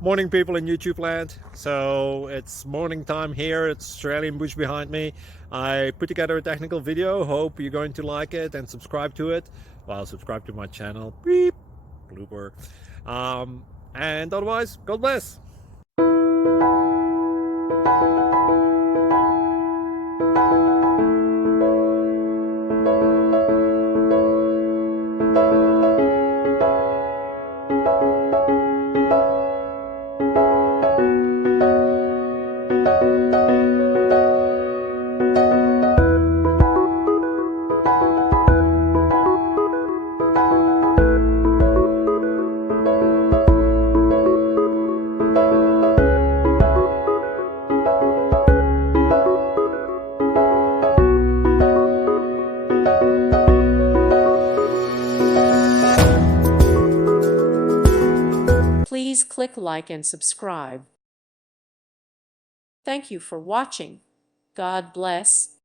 Morning, people in YouTube land. So it's morning time here. It's Australian bush behind me. I put together a technical video. Hope you're going to like it and subscribe to it. Well, subscribe to my channel. Beep, blooper. And otherwise, God bless. Please click like and subscribe. Thank you for watching. God bless.